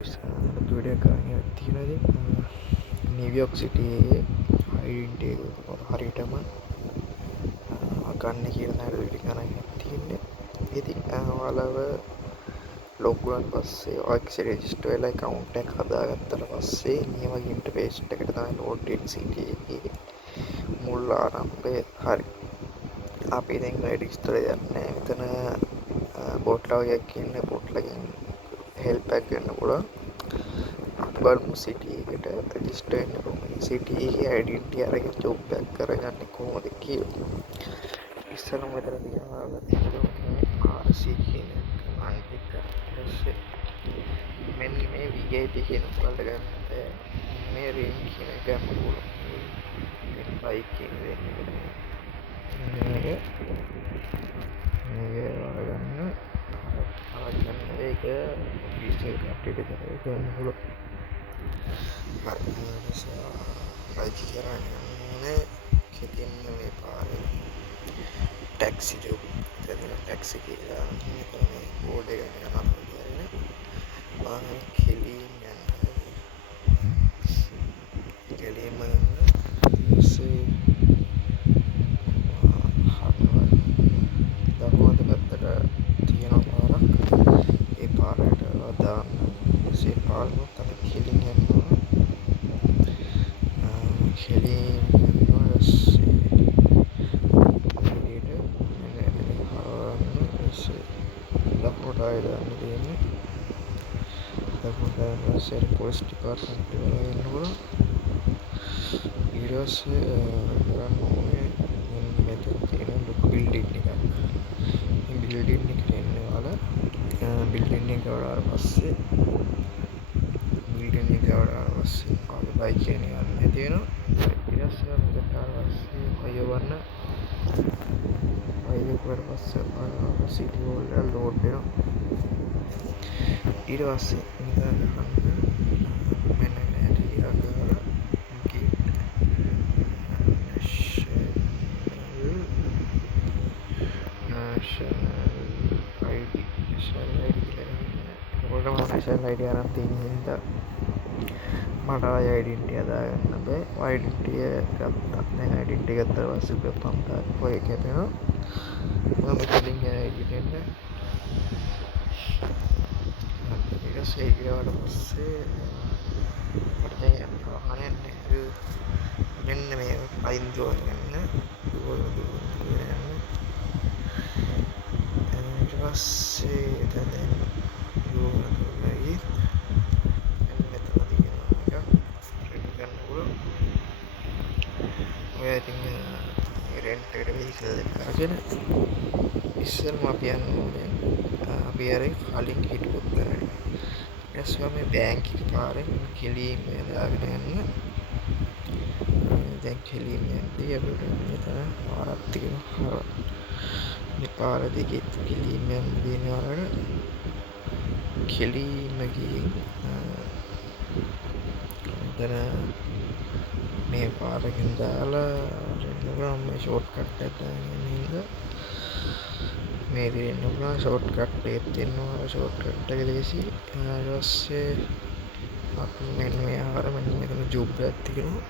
Video කරගෙන තියෙනදී New York සිටියේ identity එක හරියටම ගන්න කියලා නේද විඩියෝ කරගෙන තියෙන්නේ. ඉතින් ඔයාලව ලොග් වුණාට පස්සේ ඔයක්ස් රෙජිස්ටර් වෙලා account එකක් හදාගත්තට පස්සේ මේ වගේ ඉන්ටර්ෆේස් එකකට තමයි ලෝඩ් සිටියේ මුල් ආරම්භය. හරි. අපි දැන් රෙජිස්ටර් යන්නේ මෙතන බෝට්ලා වගේක් ඉන්න බෝට්ලකින් හෙල්ප් එකක් ගන්න පුළුවන්. බලමු සිටි එකට රෙජිස්ටර් වෙන්න කොහොමද සිටි එකේ ඩෙන්ටිටි අරගෙන ජොබ් එකක් කරගන්නේ කොහොමද කියලා. ඉස්සරම මෙතන තියෙනවා RC කියන කමාන්ඩ් එක. මෙන්න මේ VIP කියන වලට ගන්න මේ රේන්ජ් කියන එක ගන්න පුළුවන්. මේ බයික් කියන මේක වරගන්න ඒක විශේෂ අප්ඩේට් එකක් ගන්න පුළුවන්. බයික් කරන්නේ කෙටින් මේ පාරේ ටැක්සි ජොබ් දෙන ටැක්සි කියලා මේ බෝඩ් එක යනවා කියන්නේ මම කෙලින් දකුණට පැත්තට තියෙන පාරක් ඒ පාරට දාන්න ඒ පාරට අපි කෙලින් යනවා කෙලින් දකුණට ආයෙ දාන්න තියෙන්නේ දකුණට පස්සේ පොලිස් ඩිපාර්ට්මන්ට් වල එනකොට ඊට පස්සේ කරන්න ඕනේ මෙතන තියෙන ලොකු බිල්ඩින් එකක්. මේ බිල්ඩින් එකට එන්න ඔයාලා බිල්ඩින් එක වඩාට පස්සේ ඔයාලා බයික් එකෙන් යන්න තියෙනවා. ඊට පස්සේ මෙතන පස්සේ අයවන්න අයවුවට පස්සේ ඔයාලා සිටි වල ලෝඩ් වෙනවා. ඊට පස්සේ මෙතන මෙන්න national ID අරන් තියෙන හින්දා මට ඩෙන්ටිටි හදාගන්න බෑ. ඩෙන්ටිටි ගත්තා. දැන් ඩෙන්ටිටි ගත්තා පස්සේ පම්ප් ඔය කැපෙනවා. මම මෙතනින් ඩෙන්ටිටි එන්න ඊට පස්සේ ඊට පස්සේ මට දැන් වාහනේ මෙන්න මේ අයින්දුව ගන්න ඊට පස්සේ එතන රෙන්ට් එකට වෙහිකල් එකක් අරගෙන ඉස්සෙල්ම අපි යන්නේ අපි අර කලින් හිටපු තැනට. ඊට පස්සේ මේ බැංක් එක පාරෙන් කෙලින්ම දාගෙන යන්න. දැන් කෙලින්ම යද්දී අපිට මෙතන පාරක් තියෙනවා. මේ පාර දෙකේ කෙලින්ම යන්න දෙනවා. කෙලින්ම ගිහින් මෙතන මේ පාරකින් දාලා මේ ෂෝට් කට් එකක් දාගෙන මේ දෙන්න පුළුවන් ෂෝට් කට් එකක් තියෙනවා. ෂෝට් කට් එක ලේසි. ඊට පස්සේ අපි මෙන්න මේ ආකාර මෙන්න මෙතන ජොබ් එකක් තියෙනවා.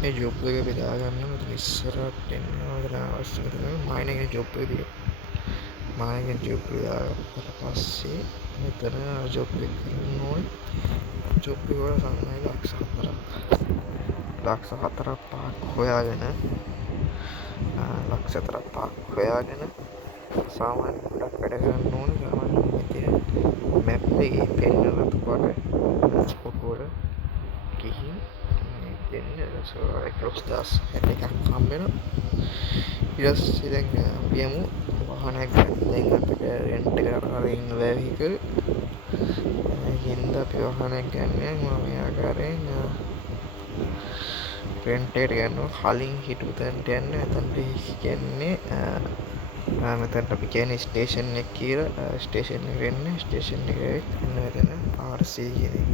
මේ ජොබ් එක බෙදා ගන්න මෙතන ඉස්සරහට එනවා. ඒකට අවශ්‍ය කරන මයිනින් ජොබ් එක තියෙනවා. මයිනින් ජොබ් එක දාගත්තට පස්සේ මෙතන ජොබ් එක කරනවා. ජොබ් එක වල සම්මයි ලක්ෂ 4ක් 5ක් හොයාගෙන ලක්ෂ 4ක් 5ක් හොයාගෙන සාමාන්‍ය ගොඩක් වැඩ කරන්න ඕනේ. සාමාන්‍ය මෙතන මැප් එකේ පෙන්නන තුපට ෆොටෝ වල ගිහින් දෙන්න 11,000 එකක් හම්බ වෙනවා. ඊට පස්සේ දැන් අපි යමු වාහනයක් ගන්න. දැන් අපිට රෙන්ට් එක කරගෙන ඉන්න වෙහිකල් හින්දා අපි වාහනයක් ගන්න මම මේ ආකාරයෙන් රෙන්ට් එකට ගන්නවා. කලින් හිටපු තැනට යන්න. එතනට කියන්නේ මෙතනට අපි කියන්නේ ස්ටේෂන් එක කියලා. ස්ටේෂන් එකට එන්න. ස්ටේෂන් එකට එන්න මෙතන RC කියන එක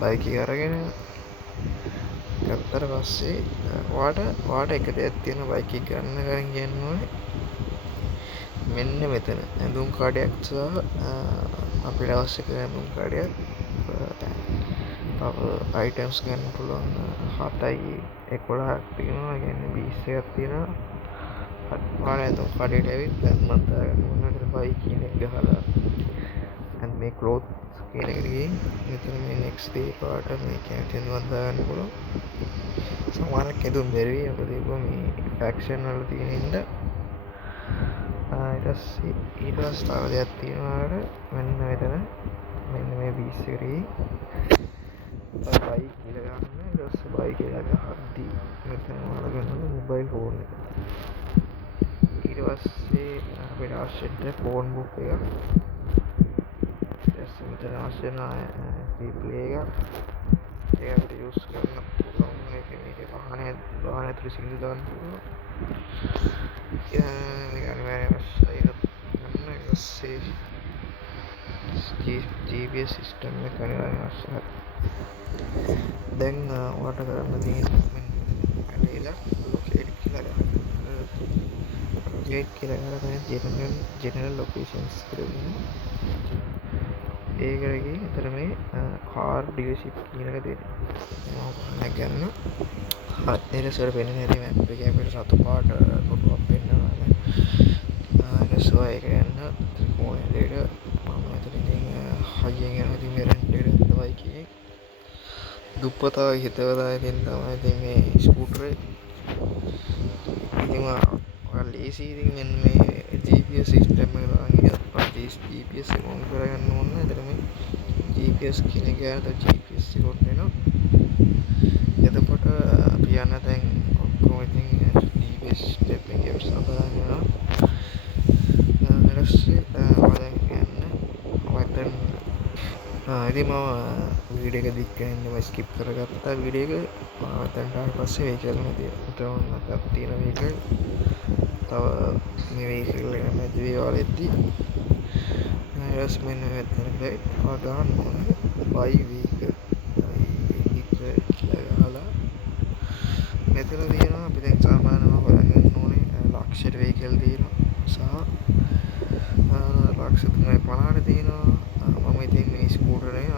බයික් එක අරගෙන ගත්තට පස්සේ ඔයාට එක දෙයක් තියෙන බයික් එක ගන්න කලින් කියන්න ඕනේ මෙන්න මෙතන ඇඳුම් කාඩයක් සහ අපිට අවශ්‍ය කරන ඇඳුම් කාඩයක් තව අයිටම්ස් ගන්න පුළුවන් 7.11ක් තියෙනවා. ඒ කියන්නේ 20 එකක් තියෙනවා. අනිවාර්යෙන් ඇඳුම් කාඩයට ඇවිත් මම දාගන්න ඕනට බයි කියන එක ගහලා and මේ clothes කියන එකට ගිහින් මෙතන මේ next day පාට මේ කැමති ඇඳුමක් දාගන්න පුළුවන්. සමහරක් ඇඳුම් බැරි වෙයි. මොකද ඒක මේ ෆැක්ෂන් වල තියෙන ඉඳ ඊට පස්සේ තව දෙයක් තියෙනවා. මෙන්න මෙතන මෙන්න මේ 20 එකේ බයි කියලා ගන්න. ඊට පස්සේ බයි කියලා ගහද්දී මෙතන වලගන්න මොබයිල් ෆෝන් එක. ඊට පස්සේ අපිට අවශ්‍ය ෆෝන් බුක් එකක්. ඊට පස්සේ මෙතන අවශ්‍ය ඩිස්ප්ලේ එකක්. ඒක අපිට යූස් කරන්න පුළුවන්. මේකේ වාහන ඇතුලේ සිංදු දාන්න පුළුවන්. මේක අනිවාර්යයෙන්ම අවශ්‍යයි. ඊට පස්සේ GPS සිස්ටම් එක අනිවාර්යයෙන්ම අවශ්‍යයි. දැන් ඔයාලට කරන්න තියෙන්නේ වැඩේලා ලොකේට් කියලා ගන්න. ලොකේට් කියලා ගන්න ජෙනරල් ලොකේෂන්ස් කියලා. ඒකට ගිහින් එතන මේ කාර් ඩීලර්ෂිප් කියන එක දෙනවා. මම ගන්න. ඊට පස්සේ වෙන හැටි මැප් එකේ අපිට රතු පාට කොටුවක් පෙන්නනවා. ඊටසෝ ඒක යන ත්‍රිකෝණයට මම එතනින් හයියෙන් යනවා. ඉතින් මේ රෙන්ට් එකට තමයි කියේ. දුප්පතා හිතවලා ඉතින් තමයි ඉතින් මේ ස්කූටරේ ඉතින් ඔයාලා ලේසි ඉතින් මෙන්න මේ GPS සිස්ටම් එක දාගෙන GPS එක ඔන් කරගන්න ඕන. එතන මේ GPS කියන එක ගාන GPS එක ඔන් වෙනවා. එතකොට අපි යන දැන් ඔක්කොම ඉතින් GPS ස්ටෙප් එකේ සබඳ වෙනවා. ඊට පස්සේ දැන් යන්න ඔතන ඉතින් මම වීඩියෝ එක දික් කරන්න මම ස්කිප් කරගත්තා වීඩියෝ එක. එතනට ආවට පස්සේ වෙහිකල් නැතිව උතන අපිට තියෙන වෙහිකල් තව මේ වෙහිකල් එක මැදදී වලෙද්දී ඊට මෙන්න මෙතන ගේට් ගන්න ඕනේ. බයි වෙහිකල් කියලා මෙතන තියෙනවා. අපි දැන් සාමාන්‍යව හොයන්න ඕනේ ලක්ෂයට වෙහිකල් තියෙනවා සහ ලක්ෂ 350ට තියෙනවා. මම ඉතින් මේ ස්කූටරේ